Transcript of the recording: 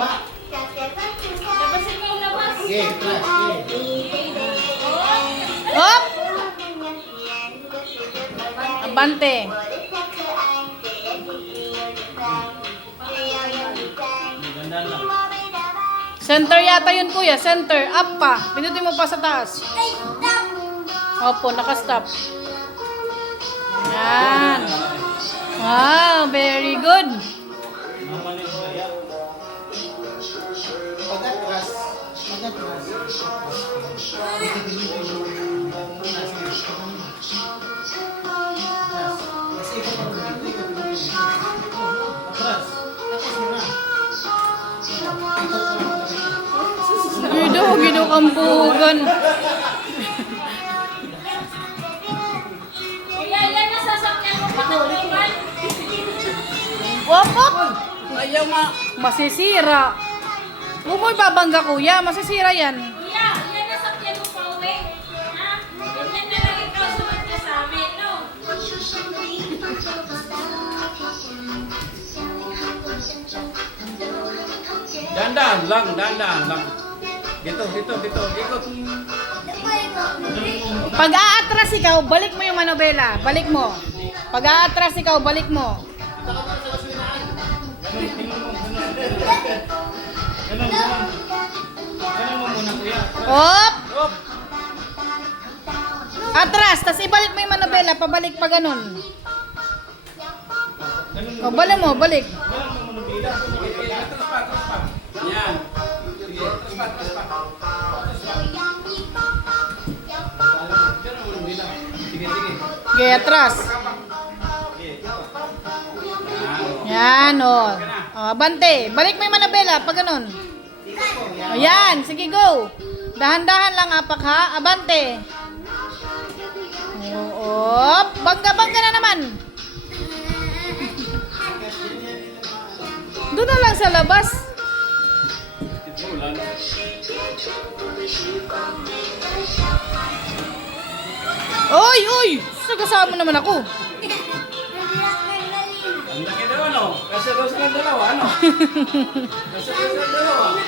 Labas ikaw, labas. Hop! Abante. Center yata yun, kuya. Center. Up pa. Pinutin mo pa sa taas. Opo, nakastop. Yan. Wow, very good. Gido kambugan. Kuya, yan ang sasakyan mo pa ng iwan. Wapok! Ayaw nga. Masisira. Huwag mo ibabangga, kuya. Masisira yan. Kuya, yan ang sasakyan mo pa uwi. Ha? Ganyan na lang ikaw sumat ka sa amin, no? Dandan lang. Dito, ikot. Pag aatras ikaw, balik mo yung manobela. Balik mo. Pag aatras ikaw, balik mo. Ganun mo muna, kuya. Hop! Hop! Atras, tas ibalik mo yung manobela. Pabalik pa ganun. O, balik mo, balik. Ganun mo muna, bila. Atras pa. Yan. Sige, atras pa. Ganun mo muna, bila. Sige. Okay, atras. Yan, o. O, abante. Balik mo yung manobela. Pag ganun. O, yan. Sige, go. Dahan-dahan lang, apak ha. Abante. Op. Bangga na naman. Doon na lang sa labas. Oy! Sagasama naman ako. Ang laki daw, ano? Kasi daw silang dalawa, ano? Kasi daw silang dalawa.